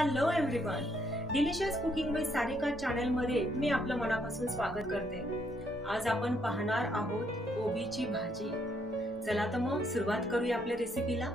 Hello everyone, delicious cooking with Sarika channel मध्ये मी आपलं मनापासून स्वागत करते। आज आपण पाहणार आहोत कोबीची भाजी। चला तर मग सुरुवात करूया आपल्या रेसिपीला।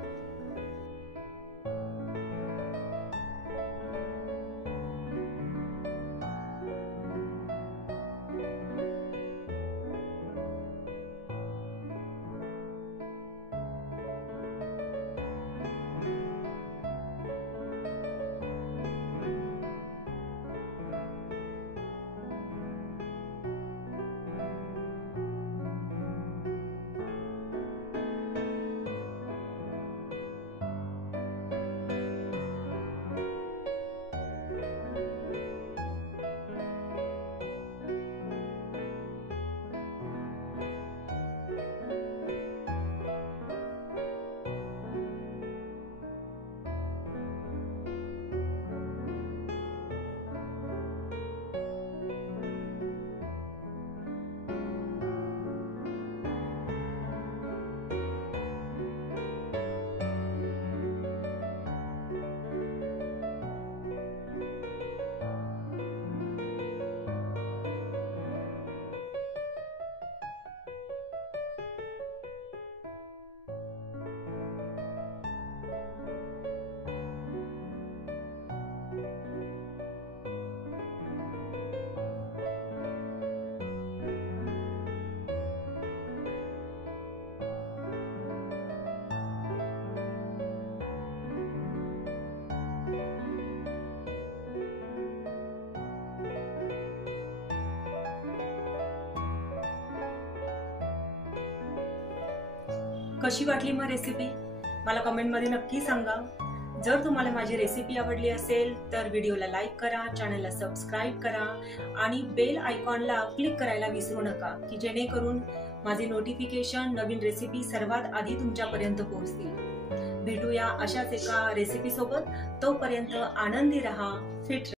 कशी वाटली मग रेसिपी मला कमेंट मध्ये नक्की सांगा। जर तुम्हाला माझी रेसिपी आवडली असेल तर व्हिडिओला लाईक करा, चॅनलला सबस्क्राइब करा आणि बेल आयकॉनला क्लिक करायला विसरू नका की जेणेकरून माझे नोटिफिकेशन नवीन रेसिपी सर्वात आधी तुमच्यापर्यंत पोहोचतील। भेटूया अशाच एका रेसिपी सोबत। तोपर्यंत आनंदी रहा, फिट